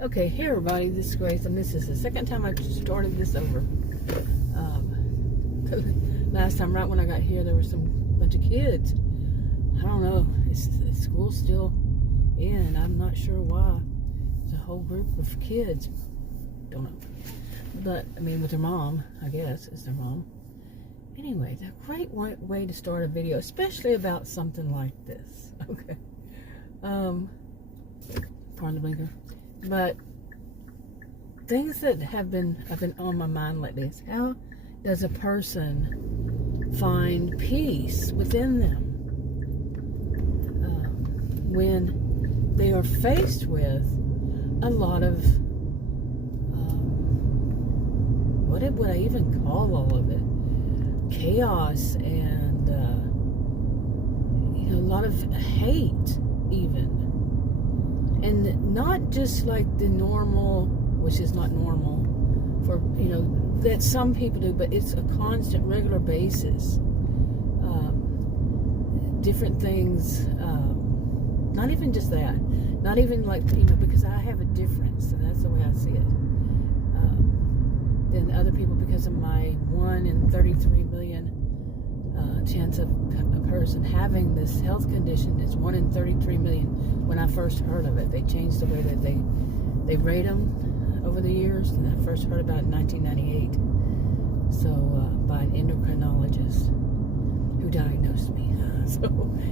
Okay, hey everybody, this is Grace, and this is the second time I've started this over. Last time, right when I got here, there was some bunch of kids. I don't know, is school still in? I'm not sure why. There's a whole group of kids. Don't know. But, I mean, with their mom, I guess, is their mom. Anyway, it's a great way to start a video, especially about something like this. Okay. Pardon the blinker. But things that have been on my mind lately is, how does a person find peace within them when they are faced with a lot of what would I even call all of it? Chaos and a lot of hate even. And not just like the normal, which is not normal for, that some people do, but it's a constant, regular basis. Different things, not even just that. Not even like, because I have a difference, and that's the way I see it. Than other people because of my 1 in 33 million chance of a person having this health condition. It's 1 in 33 million. When I first heard of it, they changed the way that they rate them over the years, and I first heard about it in 1998. So by an endocrinologist who diagnosed me. So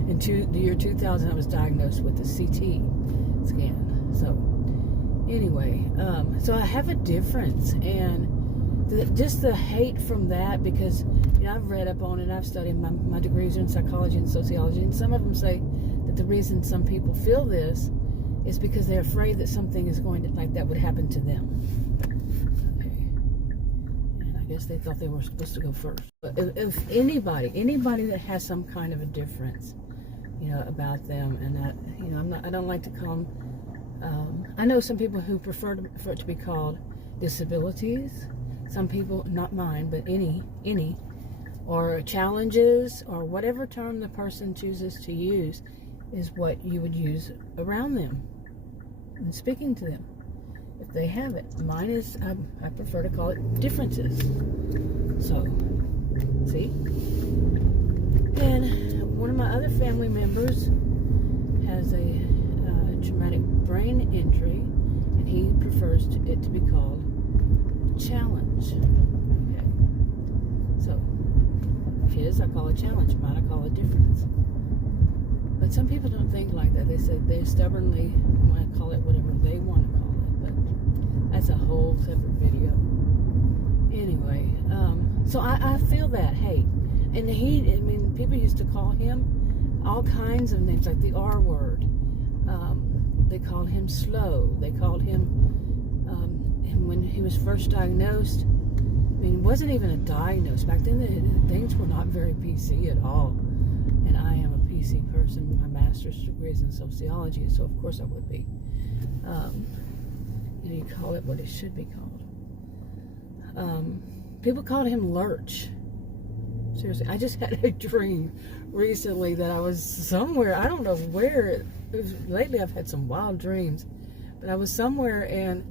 in the year 2000, I was diagnosed with a CT scan. So anyway, so I have a difference, and just the hate from that, because I've read up on it, I've studied, my degrees are in psychology and sociology, and some of them say that the reason some people feel this is because they're afraid that something is going to, like that would happen to them. Okay. And I guess they thought they were supposed to go first. But if anybody that has some kind of a difference, about them, and that, I don't like to call them, I know some people who prefer for it to be called disabilities. Some people, not mine, but any, or challenges, or whatever term the person chooses to use is what you would use around them and speaking to them if they have it. Mine is, I prefer to call it differences. So, see? And one of my other family members has a traumatic brain injury, and he prefers it to be called challenge. Okay. So his I call it challenge, mine I call it difference. But some people don't think like that. They say they stubbornly want to call it whatever they want to call it. But that's a whole separate video. Anyway, so I feel that hate. And people used to call him all kinds of names, like the R word. They called him slow. They called him, and when he was first diagnosed, it wasn't even a diagnosis. Back then, things were not very PC at all. And I am a PC person. My master's degree is in sociology, so of course I would be. You call it what it should be called. People called him Lurch. Seriously, I just had a dream recently that I was somewhere. I don't know where. Lately, I've had some wild dreams, but I was somewhere and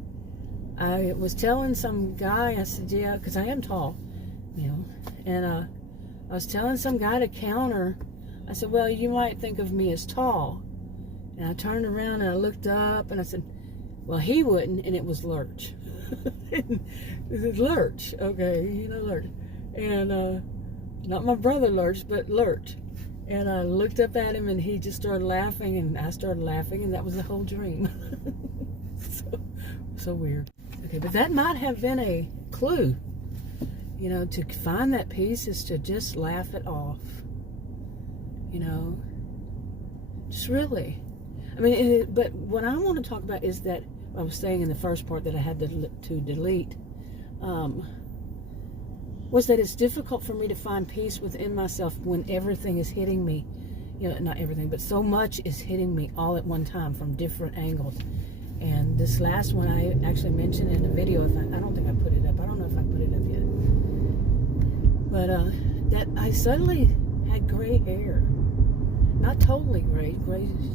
I was telling some guy. I said, "Yeah," because I am tall, and I was telling some guy to counter. I said, "Well, you might think of me as tall," and I turned around and I looked up and I said, "Well, he wouldn't," and it was Lurch. It was Lurch, okay, Lurch, and not my brother Lurch, but Lurch. And I looked up at him and he just started laughing, and I started laughing, and that was the whole dream. So weird. Okay, but that might have been a clue. To find that peace is to just laugh it off. Just really. But what I want to talk about is that I was saying in the first part that I had to delete. Was that it's difficult for me to find peace within myself when everything is hitting me. Not everything, but so much is hitting me all at one time from different angles. And this last one I actually mentioned in a video. I don't think I put it up. I don't know if I put it up yet. But that I suddenly had gray hair. Not totally gray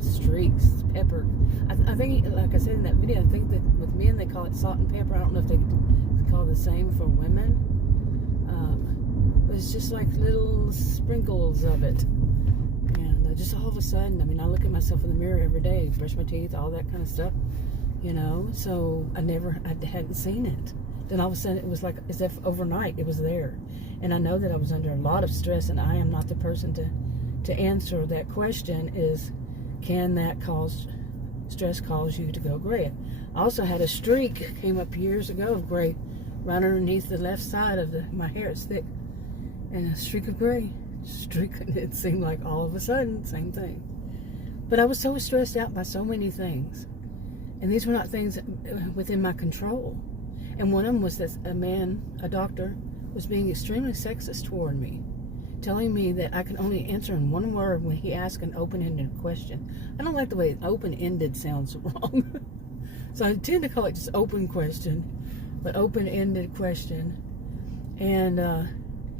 streaks, peppered. I think, like I said in that video, I think that with call it salt and pepper. I don't know if they call it the same for women. But it's just like little sprinkles of it. And just all of a sudden, I mean, I look at myself in the mirror every day, brush my teeth, all that kind of stuff, you know. So I hadn't seen it. Then all of a sudden, it was like as if overnight it was there. And I know that I was under a lot of stress, and I am not the person to answer that question is, can that stress cause you to go gray? I also had a streak, came up years ago, of gray, right underneath the left side of my hair. It's thick. And a streak of gray. It seemed like all of a sudden, same thing. But I was so stressed out by so many things. And these were not things within my control. And one of them was that a doctor, was being extremely sexist toward me, telling me that I could only answer in one word when he asked an open-ended question. I don't like the way open-ended sounds wrong. So I tend to call it just open question, but open-ended question. And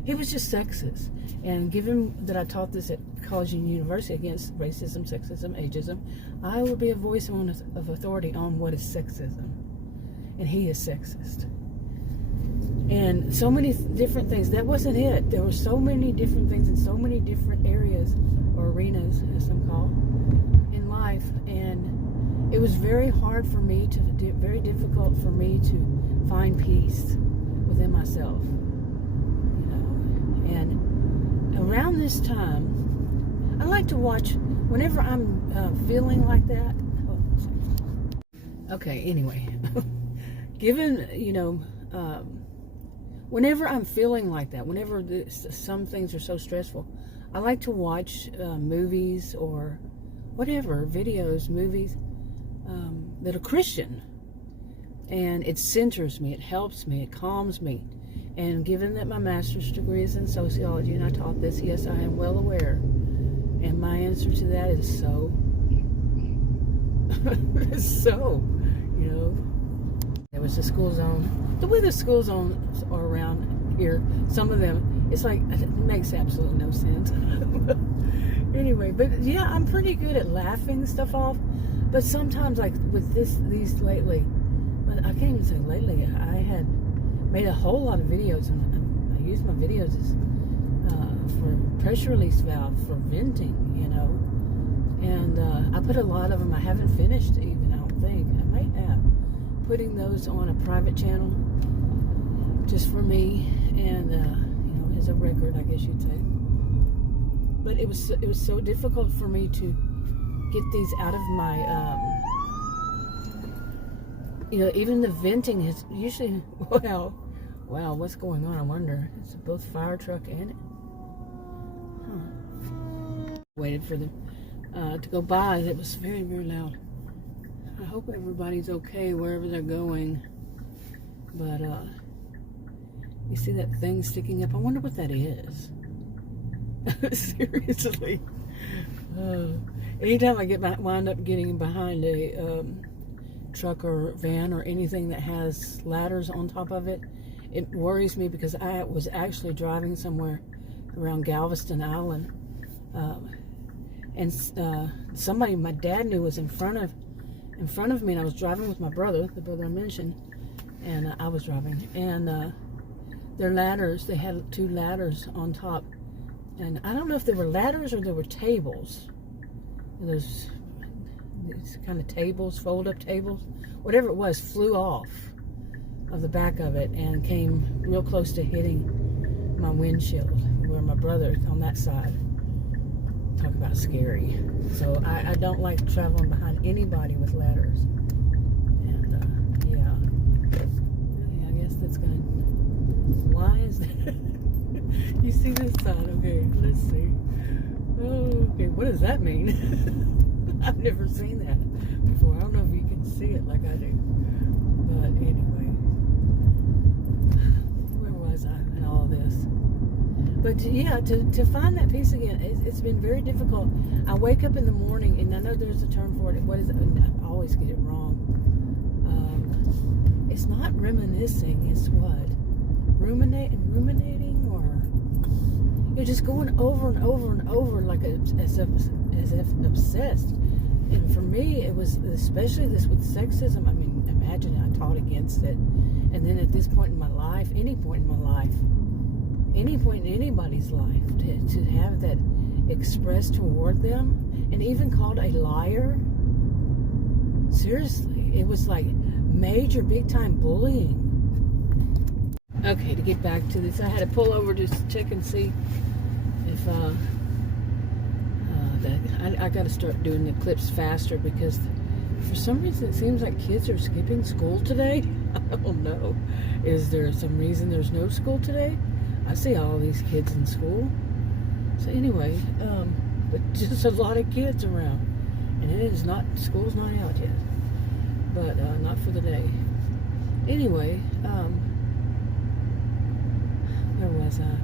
he was just sexist. And given that I taught this at college and university against racism, sexism, ageism, I would be a voice of authority on what is sexism. And he is sexist. And so many different things. That wasn't it. There were so many different things in so many different areas, or arenas, as some call, in life. And it was very hard for me very difficult for me to find peace within myself. You know. And around this time, I like to watch, whenever I'm feeling like that. Okay, anyway. Given, you know, whenever I'm feeling like that, whenever some things are so stressful, I like to watch movies or whatever, videos, movies that are Christian. And it centers me, it helps me, it calms me. And given that my master's degree is in sociology, and I taught this, yes, I am well aware. And my answer to that is so. So, you know. There was a school zone. The way the school zones are around here, some of them, it's like, it makes absolutely no sense. Anyway, but yeah, I'm pretty good at laughing stuff off. But sometimes, like with these lately, but I can't even say lately, I had made a whole lot of videos, and I used my videos as, for pressure release valve, for venting, you know. And I put a lot of them, I haven't finished even, I don't think. I might have. Putting those on a private channel just for me, and you know, as a record, I guess you'd say. But it was so difficult for me to get these out of my you know, even the venting is usually, wow, what's going on? I wonder. It's both fire truck and waited for them to go by. It was very, very loud. I hope everybody's okay wherever they're going. But you see that thing sticking up? I wonder what that is. Seriously. Anytime I wind up getting behind a truck or van or anything that has ladders on top of it, it worries me, because I was actually driving somewhere around Galveston Island, and somebody my dad knew was in front of me, and I was driving with my brother, the brother I mentioned, and I was driving, and their ladders, they had 2 ladders on top, and I don't know if they were ladders or they were tables, those kind of tables, fold-up tables, whatever it was, flew off of the back of it and came real close to hitting my windshield, where my brother on that side. Talk about scary. So I don't like traveling behind anybody with ladders. And yeah, I guess that's gonna. Why is that? You see this side? Okay, let's see. Oh, okay, what does that mean? I've never seen that before. I don't know if you can see it like I do. But anyway, where was I in all this? But yeah, to find that peace again, it's been very difficult. I wake up in the morning, and I know there's a term for it. What is it? I always get it wrong. It's not reminiscing. It's what? Ruminating, or you're just going over and over and over, like as if obsessed. And for me, it was especially this with sexism. I mean, imagine I taught against it. And then at this point in my life, any point in my life, any point in anybody's life, to have that expressed toward them and even called a liar, seriously, it was like major, big time bullying. Okay, to get back to this, I had to pull over to check and see if I got to start doing the clips faster, because for some reason it seems like kids are skipping school today. I don't know. Is there some reason there's no school today? I see all these kids in school. So anyway, but just a lot of kids around, and it is not, school's not out yet, but not for the day. Anyway, where was I?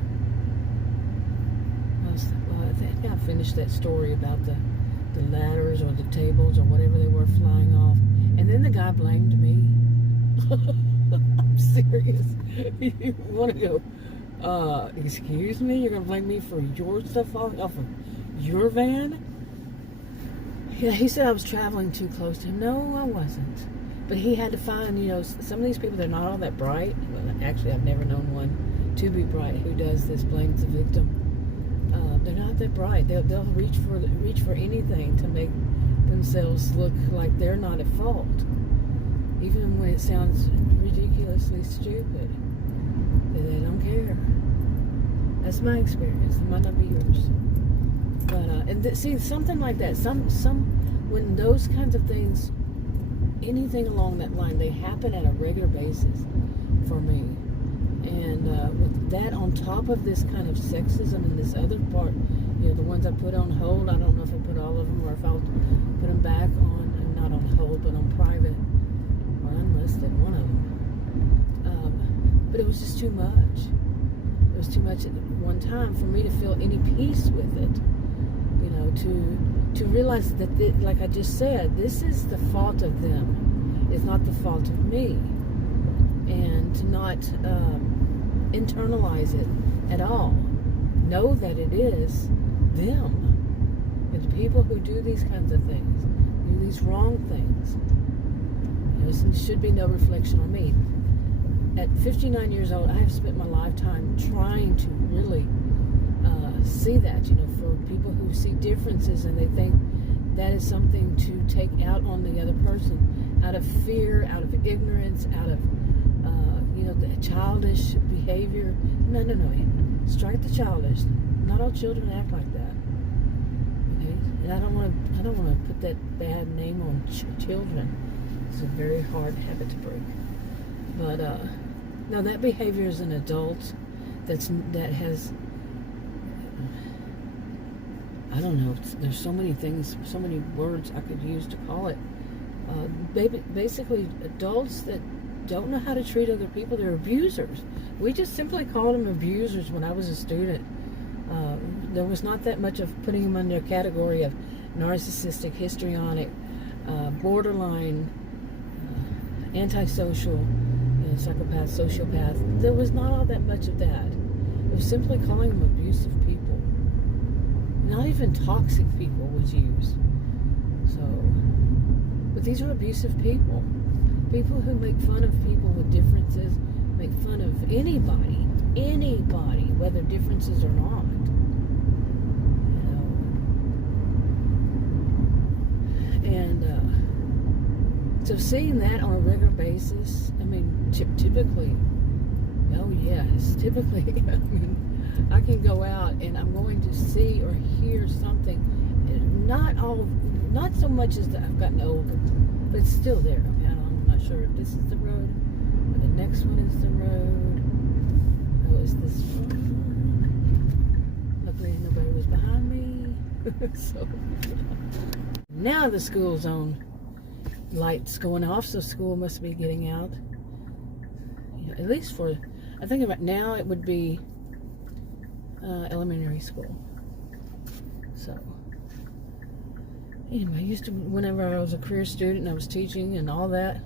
I think I finished that story about the ladders or the tables or whatever they were flying off, and then the guy blamed me. I'm serious. You want to go, excuse me, you're going to blame me for your stuff off of your van? Yeah, he said I was traveling too close to him. No, I wasn't. But he had to find, some of these people, they're not all that bright. Well, actually, I've never known one to be bright who does this, blames the victim. They're not that bright. They'll reach for anything to make themselves look like they're not at fault, even when it sounds ridiculously stupid. They don't care. That's my experience. It might not be yours. But see, something like that. When those kinds of things, anything along that line, they happen at a regular basis for me. And with that on top of this kind of sexism and this other part, the ones I put on hold, I don't know if I put all of them or if I'll put them back on, not on hold, but on private or unlisted, one of them. But it was just too much. It was too much at one time for me to feel any peace with it. To realize that, like I just said, this is the fault of them. It's not the fault of me. And to not internalize it at all. Know that it is them. It's people who do these kinds of things, do these wrong things. There should be no reflection on me. At 59 years old, I have spent my lifetime trying to really see that, for people who see differences and they think that is something to take out on the other person out of fear, out of ignorance, out of the childish behavior. No. Strike the childish. Not all children act like that. Okay, and I don't want to put that bad name on children. It's a very hard habit to break. But no, that behavior as an adult, that has, I don't know. There's so many things, so many words I could use to call it. Basically, adults that don't know how to treat other people, they're abusers. We just simply called them abusers when I was a student. There was not that much of putting them under a category of narcissistic, histrionic, borderline, antisocial, psychopath, sociopath. There was not all that much of that. It was simply calling them abusive people. Not even toxic people was used. But these are abusive people. People who make fun of people with differences, make fun of anybody, whether differences or not. And so seeing that on a regular basis, I mean, typically, I can go out and I'm going to see or hear something. Not so much as that I've gotten older, but it's still there. I'm not sure if this is the road or the next one is the road. Oh, it's this one. Luckily nobody was behind me. So now the school zone light's going off, so school must be getting out. At least for, I think about now it would be elementary school. So anyway, whenever I was a career student and I was teaching and all that,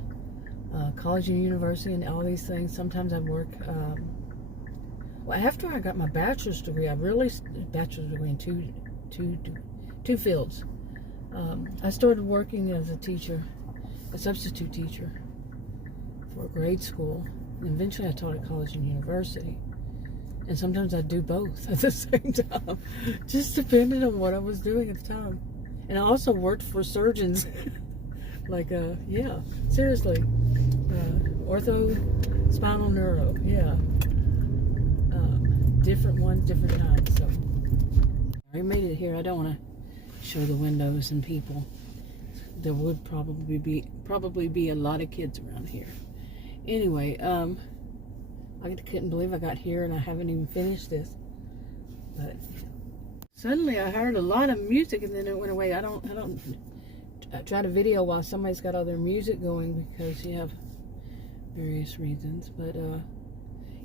college and university and all these things, sometimes I'd work, after I got my bachelor's degree, bachelor's degree in two fields. I started working as a teacher, a substitute teacher, for grade school. And eventually I taught at college and university. And sometimes I do both at the same time, just depending on what I was doing at the time. And I also worked for surgeons, like, yeah, seriously, ortho, spinal neuro, yeah, different ones, different times. So I made it here. I don't want to show the windows and people. There would probably be a lot of kids around here. Anyway, I couldn't believe I got here and I haven't even finished this. But suddenly I heard a lot of music and then it went away. I try to video while somebody's got all their music going because you have various reasons. But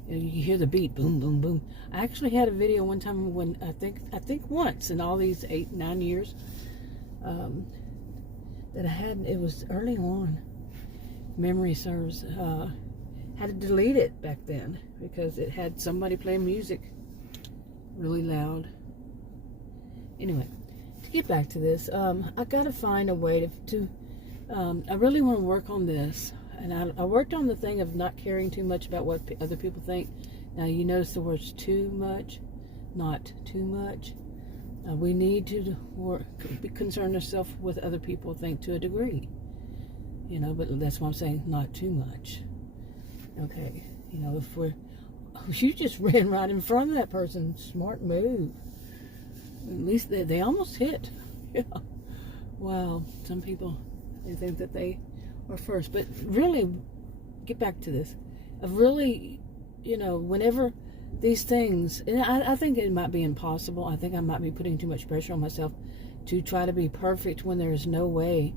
you hear the beat, boom, boom, boom. I actually had a video one time when I think once in all these 8-9 years that I had. It was early on. Memory serves. Had to delete it back then because it had somebody playing music really loud. Anyway, to get back to this, I gotta find a way to I really want to work on this, and I worked on the thing of not caring too much about what other people think. Now you notice the words too much, not too much. We need to concern ourselves with other people think to a degree, you know, but that's why I'm saying not too much. Okay, you know, you just ran right in front of that person. Smart move. At least they almost hit. Yeah. Wow. Some people, they think that they are first. But really, get back to this. Really, you know, whenever these things, and I think it might be impossible. I think I might be putting too much pressure on myself to try to be perfect when there is no way.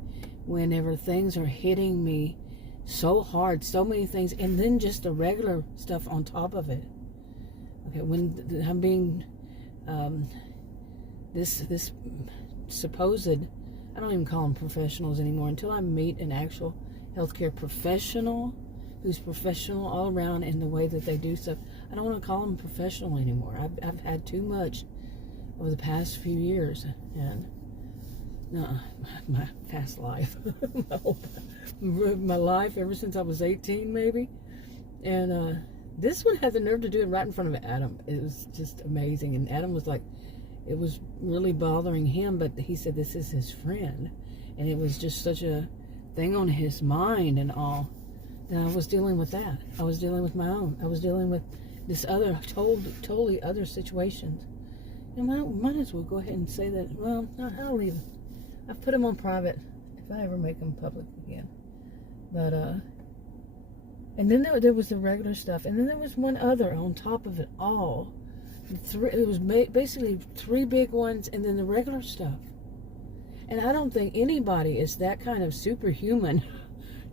Whenever things are hitting me so hard, so many things, and then just the regular stuff on top of it. Okay, when I'm being this supposed, I don't even call them professionals anymore until I meet an actual healthcare professional who's professional all around in the way that they do stuff. I don't want to call them professional anymore. I've had too much over the past few years, and my past life, my life ever since I was 18 maybe, and this one had the nerve to do it right in front of Adam. It was just amazing, and Adam was like, it was really bothering him, but he said this is his friend, and it was just such a thing on his mind and all. And I was dealing with that. I was dealing with my own. I was dealing with this other, totally other situations. And might as well go ahead and say that, well, I'll leave it. I've put them on private if I ever make them public again. But, and then there was the regular stuff. And then there was one other on top of it all. It was basically 3 big ones and then the regular stuff. And I don't think anybody is that kind of superhuman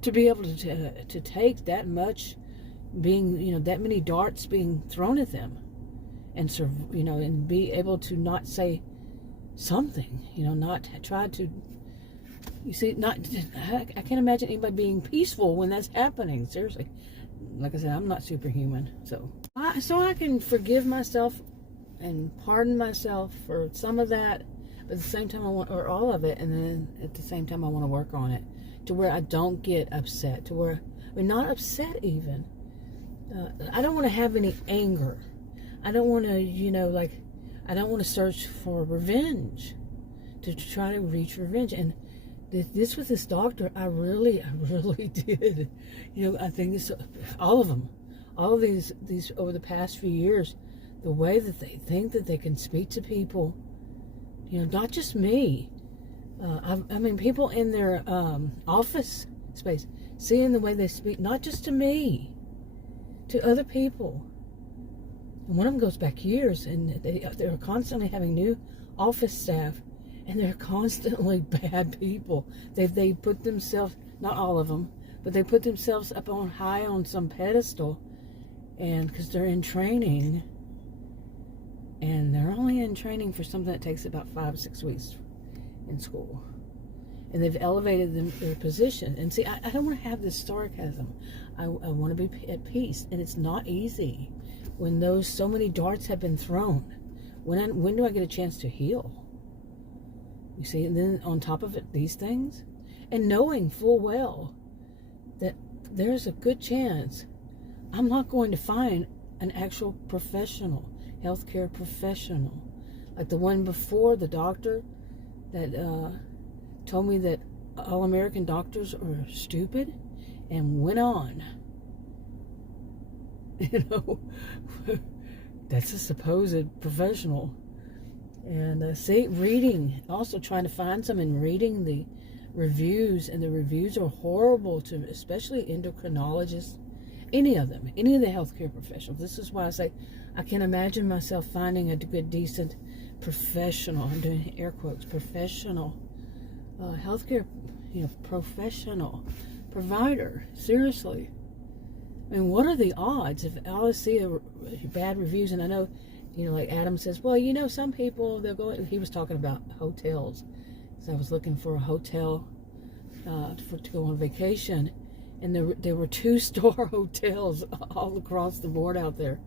to be able to take that much being, you know, that many darts being thrown at them. And, you know, and be able to not say something, you know, not try to, you see, I can't imagine anybody being peaceful when that's happening, seriously. Like I said, I'm not superhuman, so I can forgive myself and pardon myself for some of that, but at the same time or all of it, and then at the same time I want to work on it to where I don't get upset, to where, I mean, not upset even, I don't want to have any anger. I don't want to, you know, like, I don't want to search for revenge, to try to reach revenge. And this with this doctor, I really did. You know, I think it's all of them, all of these over the past few years, the way that they think that they can speak to people, you know, not just me. I mean, people in their office space, seeing the way they speak, not just to me, to other people. And one of them goes back years, and they're constantly having new office staff, and they're constantly bad people. They put themselves, not all of them, but they put themselves up on high on some pedestal, and because they're in training, and they're only in training for something that takes about 5 or 6 weeks in school, and they've elevated their position. And see, I don't want to have this sarcasm. I want to be at peace, and it's not easy when so many darts have been thrown. When do I get a chance to heal? You see, and then on top of it, these things, and knowing full well that there's a good chance I'm not going to find an actual professional, healthcare professional, like the one before, the doctor that told me that all American doctors are stupid and went on. You know, that's a supposed professional. And reading, also trying to find some and reading the reviews, and the reviews are horrible to, especially endocrinologists, any of them, any of the healthcare professionals. This is why I say I can imagine myself finding a good, decent professional, I'm doing air quotes, professional healthcare, professional provider. Seriously. I mean, what are the odds if I always see bad reviews? And I know, like Adam says, well, some people, they'll go, he was talking about hotels. So I was looking for a hotel to go on vacation. And there were 2-star hotels all across the board out there.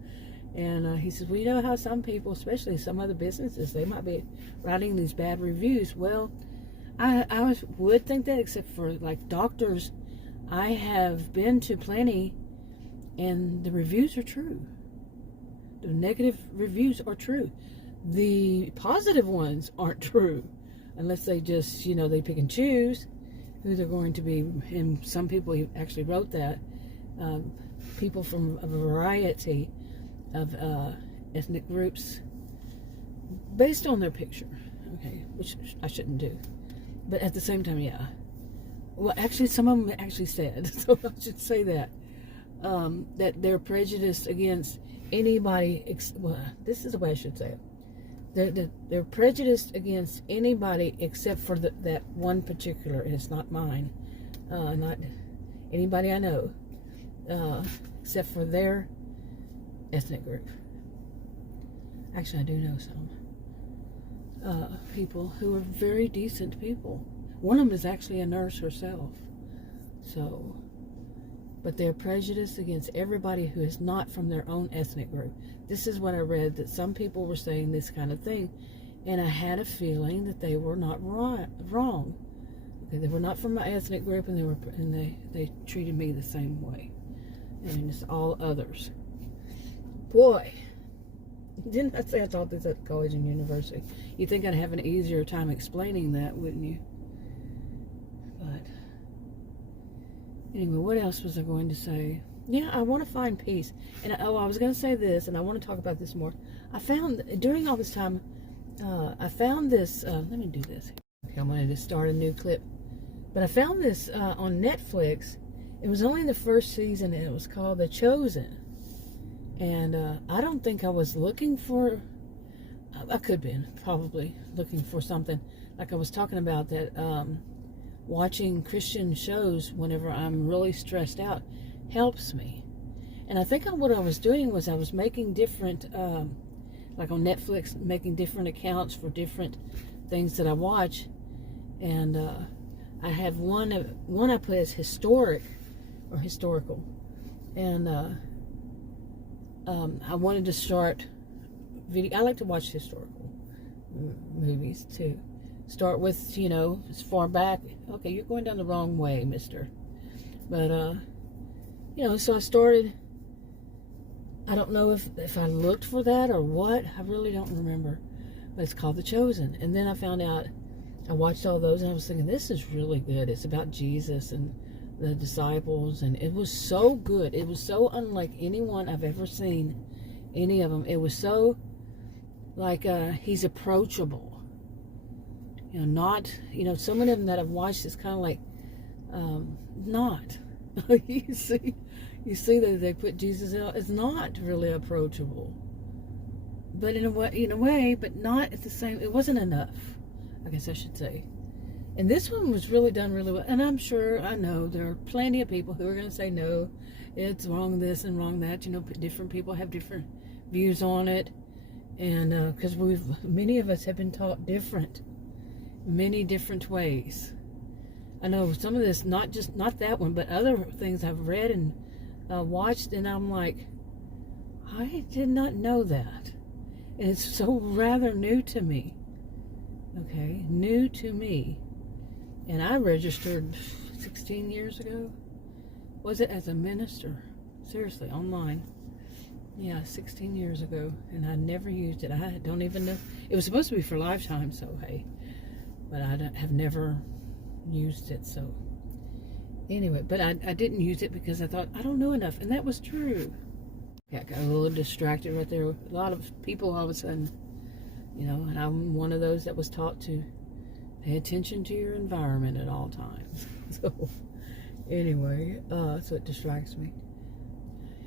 And he says, well, you know how some people, especially some other businesses, they might be writing these bad reviews. Well, I would think that, except for like doctors. I have been to plenty, and the reviews are true. The negative reviews are true. The positive ones aren't true, unless they just, they pick and choose who they're going to be. And some people actually wrote that. People from a variety of ethnic groups based on their picture, okay, which I shouldn't do. But at the same time, yeah. Well, actually, some of them actually said, so I should say that, that they're prejudiced against anybody, this is the way I should say it. They're prejudiced against anybody except for that one particular, and it's not mine, not anybody I know, except for their ethnic group. Actually, I do know some people who are very decent people. One of them is actually a nurse herself. So, but they're prejudiced against everybody who is not from their own ethnic group. This is what I read, that some people were saying this kind of thing, and I had a feeling that they were not wrong. Okay, they were not from my ethnic group, and they treated me the same way, and it's all others. Boy, didn't I say I taught this at college and university? You'd think I'd have an easier time explaining that, wouldn't you? But anyway, what else was I going to say? Yeah, I want to find peace. And I was going to say this, and I want to talk about this more. I found, during all this time, I found this, let me do this. Okay, I'm going to start a new clip. But I found this on Netflix. It was only the first season, and it was called The Chosen. And I don't think I was looking for, I could have been probably looking for something. Like I was talking about that, watching Christian shows whenever I'm really stressed out helps me. And I think what I was doing was I was making different, like on Netflix, making different accounts for different things that I watch. And I have one I put as historic or historical. And I wanted to start video. I like to watch historical movies too. Start with, as far back. Okay, you're going down the wrong way, mister. But, so I started. I don't know if I looked for that or what. I really don't remember. But it's called The Chosen. And then I found out, I watched all those, and I was thinking, this is really good. It's about Jesus and the disciples, and it was so good. It was so unlike anyone I've ever seen, any of them. It was so like he's approachable. Not, some of them that I've watched is kind of like not. you see that they put Jesus out. It's not really approachable, but in a way, but not at the same. It wasn't enough, I guess I should say. And this one was really done really well. And I know there are plenty of people who are going to say, no, it's wrong this and wrong that. Different people have different views on it. And because many of us have been taught many different ways. I know some of this, not that one, but other things I've read and watched, and I'm like, I did not know that. And it's so rather new to me. Okay, new to me. And I registered 16 years ago. Was it as a minister? Seriously, online. Yeah, 16 years ago, and I never used it. I don't even know. It was supposed to be for lifetime, so hey. But I have never used it, so. Anyway, but I didn't use it because I thought, I don't know enough, and that was true. Yeah, I got a little distracted right there. A lot of people all of a sudden, you know, and I'm one of those that was taught to pay attention to your environment at all times. So, anyway, so it distracts me.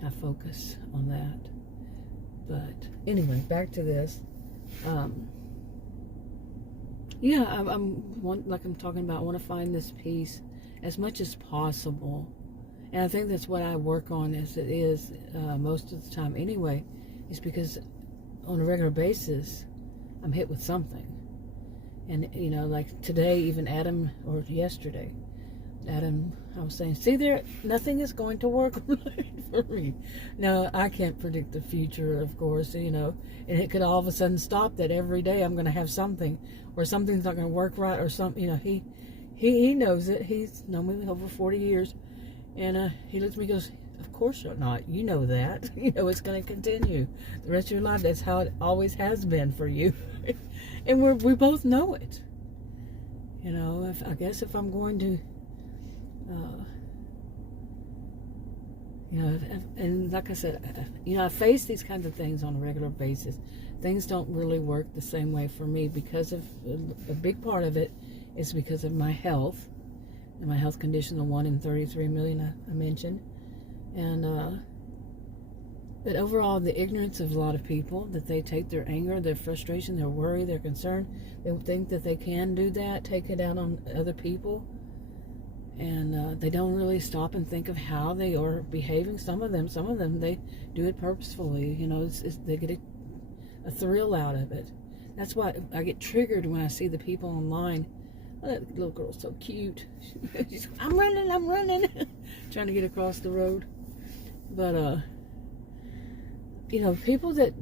I focus on that. But anyway, back to this. Yeah, like I'm talking about, I want to find this peace as much as possible. And I think that's what I work on as it is most of the time anyway, is because on a regular basis, I'm hit with something. And, you know, like today, even Adam, or yesterday, Adam, I was saying, see there, nothing is going to work right for me. Now, I can't predict the future, of course, you know, and it could all of a sudden stop that every day I'm going to have something, or something's not going to work right, or something, you know, he knows it. He's known me over 40 years, and he looks at me and goes, of course you're not. You know that. You know it's going to continue the rest of your life. That's how it always has been for you. And we both know it. You know, I guess if I'm going to, you know, and like I said, you know, I face these kinds of things on a regular basis. Things don't really work the same way for me because of a big part of it is because of my health and my health condition, the 1 in 33 million I mentioned. And but overall, the ignorance of a lot of people, that they take their anger, their frustration, their worry, their concern, they think that they can do that, take it out on other people, and they don't really stop and think of how they are behaving. Some of them, they do it purposefully. You know, they get a thrill out of it. That's why I get triggered when I see the people online. Oh, that little girl's so cute. She's, I'm running, trying to get across the road. But you know, people that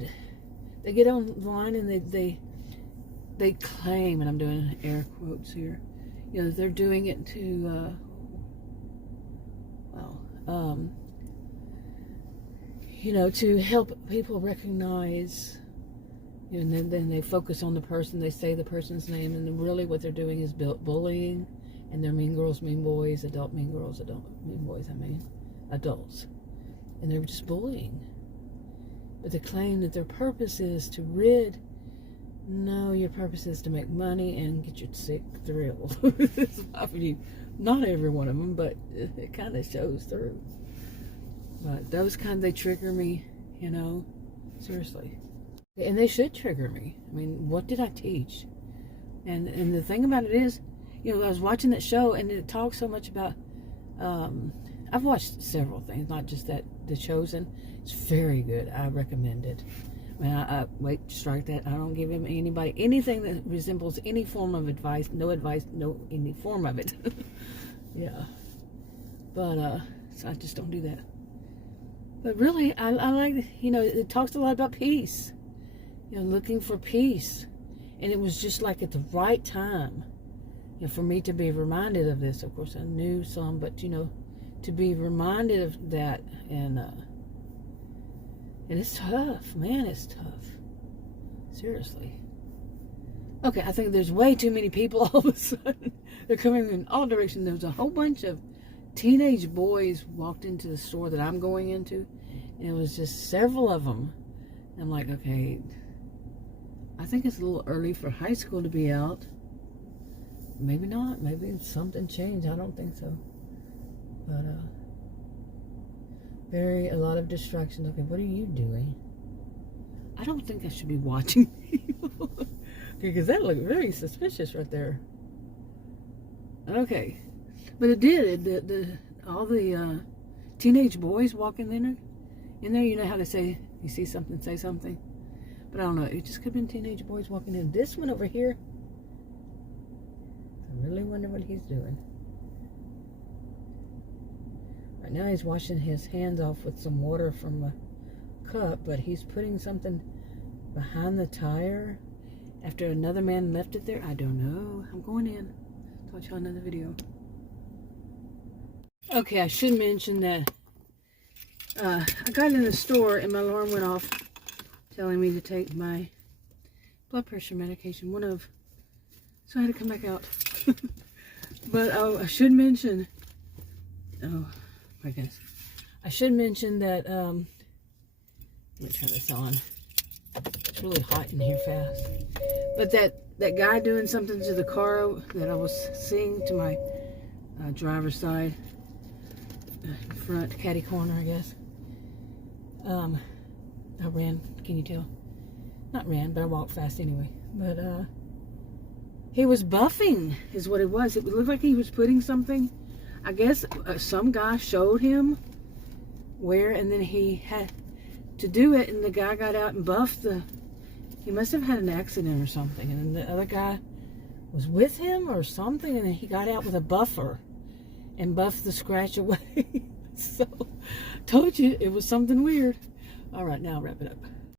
they get online and they claim, and I'm doing air quotes here, you know, they're doing it to you know, to help people recognize, you know, and then they focus on the person, they say the person's name, and then really what they're doing is bullying, and they're mean girls, mean boys, adult mean girls, adult mean boys, I mean adults, and they're just bullying. But they claim that their purpose is to rid. No, your purpose is to make money and get your sick thrill. Not every one of them, but it kind of shows through. But those kind, they trigger me, you know, seriously. And they should trigger me. I mean, what did I teach? And the thing about it is, you know, I was watching that show, and it talks so much about, I've watched several things, not just that, The Chosen. It's very good. I recommend it. I mean, wait, strike that. I don't give anybody anything that resembles any form of advice, no any form of it. Yeah. But, so I just don't do that. But really, I like, you know, it talks a lot about peace. You know, looking for peace. And it was just like at the right time, you know, for me to be reminded of this. Of course, I knew some, but, you know, to be reminded of that, and it's tough, man, it's tough. Seriously. Okay, I think there's way too many people all of a sudden. They're coming in all directions. There was a whole bunch of teenage boys walked into the store that I'm going into, and it was just several of them. And I'm like, okay, I think it's a little early for high school to be out. Maybe not. Maybe something changed. I don't think so. But, a lot of distractions. Okay, what are you doing? I don't think I should be watching people. Because that looked very suspicious right there. Okay. But it did. All the teenage boys walking in there, you know how they say, you see something, say something. But I don't know. It just could have been teenage boys walking in. This one over here, I really wonder what he's doing. Right now he's washing his hands off with some water from a cup, but he's putting something behind the tire after another man left it there. I don't know. I'm going in. Talk to you on another video. Okay, I should mention that I got in the store and my alarm went off telling me to take my blood pressure medication. So I had to come back out. But I should mention, oh my goodness. I should mention that, let me turn this on. It's really hot in here fast. But that guy doing something to the car that I was seeing to my driver's side, front caddy corner, I guess. I ran, can you tell? Not ran, but I walked fast anyway. But he was buffing is what it was. It looked like he was putting something, I guess some guy showed him where, and then he had to do it, and the guy got out and buffed he must have had an accident or something, and then the other guy was with him or something, and then he got out with a buffer and buffed the scratch away. So, told you it was something weird. All right, now I'll wrap it up.